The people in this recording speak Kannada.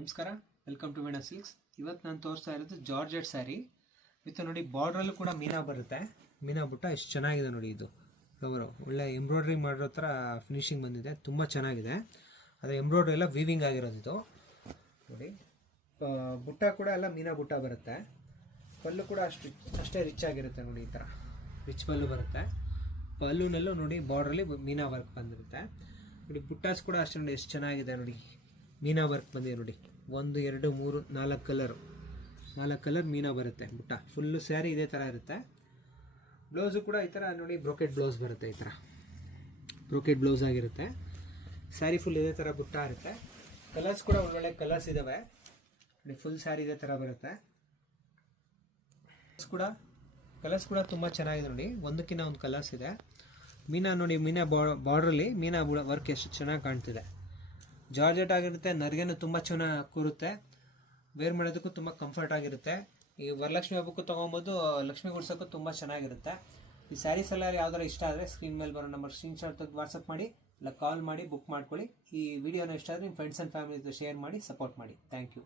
ನಮಸ್ಕಾರ, ವೆಲ್ಕಮ್ ಟು ವೀಣಾ ಸಿಲ್ಕ್ಸ್. ಇವತ್ತು ನಾನು ತೋರಿಸ್ತಾ ಇರೋದು ಜಾರ್ಜೆಟ್ ಸ್ಯಾರಿ ವಿತ್ ನೋಡಿ ಬಾರ್ಡ್ರಲ್ಲೂ ಕೂಡ ಮೀನಾ ಬರುತ್ತೆ. ಮೀನಾ ಬುಟ್ಟ ಎಷ್ಟು ಚೆನ್ನಾಗಿದೆ ನೋಡಿ. ಇದು ಫ್ಲವರು ಒಳ್ಳೆ ಎಂಬ್ರಾಯ್ಡ್ರಿ ಮಾಡಿರೋ ಥರ ಫಿನಿಶಿಂಗ್ ಬಂದಿದೆ, ತುಂಬ ಚೆನ್ನಾಗಿದೆ. ಅದು ಎಂಬ್ರಾಯ್ಡ್ರಿ ಎಲ್ಲ ವೀವಿಂಗ್ ಆಗಿರೋದು ಇದು ನೋಡಿ. ಬುಟ್ಟ ಕೂಡ ಎಲ್ಲ ಮೀನಾ ಬುಟ್ಟ ಬರುತ್ತೆ. ಪಲ್ಲು ಕೂಡ ಅಷ್ಟೇ ರಿಚ್ ಆಗಿರುತ್ತೆ ನೋಡಿ. ಈ ಥರ ರಿಚ್ ಪಲ್ಲು ಬರುತ್ತೆ. ಪಲ್ಲುನಲ್ಲೂ ನೋಡಿ ಬಾರ್ಡ್ರಲ್ಲಿ ಮೀನಾ ವರ್ಕ್ ಬಂದಿರುತ್ತೆ ನೋಡಿ. ಬುಟ್ಟಾಸ್ ಕೂಡ ಅಷ್ಟೇ ನೋಡಿ, ಎಷ್ಟು ಚೆನ್ನಾಗಿದೆ ನೋಡಿ. ಮೀನಾ ವರ್ಕ್ ಬಂದಿದೆ ನೋಡಿ. 1 2 3 4 ಕಲರ್ ಮೀನಾ ಬರುತ್ತೆ. ಬುಟ್ಟ ಫುಲ್ಲು ಸ್ಯಾರಿ ಇದೇ ಥರ ಇರುತ್ತೆ. ಬ್ಲೌಸು ಕೂಡ ಈ ಥರ ನೋಡಿ, ಬ್ರೋಕೆಟ್ ಬ್ಲೌಸ್ ಬರುತ್ತೆ. ಈ ಥರ ಬ್ರೋಕೆಟ್ ಬ್ಲೌಸ್ ಆಗಿರುತ್ತೆ. ಸ್ಯಾರಿ ಫುಲ್ ಇದೇ ಥರ ಬುಟ್ಟ ಇರುತ್ತೆ. ಕಲರ್ಸ್ ಕೂಡ ಒಳ್ಳೊಳ್ಳೆ ಕಲರ್ಸ್ ಇದ್ದಾವೆ ನೋಡಿ. ಫುಲ್ ಸ್ಯಾರಿ ಇದೇ ಥರ ಬರುತ್ತೆ. ಕಲರ್ಸ್ ಕೂಡ ತುಂಬ ಚೆನ್ನಾಗಿದೆ ನೋಡಿ. ಒಂದಕ್ಕಿಂತ ಒಂದು ಕಲರ್ಸ್ ಇದೆ. ಮೀನಾ ನೋಡಿ, ಮೀನಾ ಬಾರ್ಡ್ರಲ್ಲಿ ಮೀನಾ ವರ್ಕ್ ಎಷ್ಟು ಚೆನ್ನಾಗಿ ಕಾಣ್ತಿದೆ. ಜಾರ್ಜೆಟ್ ಆಗಿರುತ್ತೆ. ನರಿಗೆನೂ ತುಂಬ ಚೆನ್ನಾಗಿ ಕೂರುತ್ತೆ. ವೇರ್ ಮಾಡೋದಕ್ಕೂ ತುಂಬ ಕಂಫರ್ಟ್ ಆಗಿರುತ್ತೆ. ಈ ವರಲಕ್ಷ್ಮಿ ಹಬ್ಬಕ್ಕೂ ತೊಗೊಬೋದು, ಲಕ್ಷ್ಮಿ ಗುಡ್ಸೋಕ್ಕೂ ತುಂಬ ಚೆನ್ನಾಗಿರುತ್ತೆ. ಈ ಸ್ಯಾರೀಸ್ ಎಲ್ಲ ಯಾವ್ದಾರು ಇಷ್ಟ ಆದರೆ ಸ್ಕ್ರೀನ್ ಮೇಲೆ ಬರೋ ನಂಬರ್ ಸ್ಕ್ರೀನ್ಶಾಟ್ ತೆಗೆದು ವಾಟ್ಸಪ್ ಮಾಡಿ, ಇಲ್ಲ ಕಾಲ್ ಮಾಡಿ ಬುಕ್ ಮಾಡ್ಕೊಳ್ಳಿ. ಈ ವಿಡಿಯೋನ ಇಷ್ಟ ಆದರೆ ನಿಮ್ಮ ಫ್ರೆಂಡ್ಸ್ ಆ್ಯಂಡ್ ಫ್ಯಾಮಿಲಿ ಜೊತೆ ಶೇರ್ ಮಾಡಿ, ಸಪೋರ್ಟ್ ಮಾಡಿ. Thank you.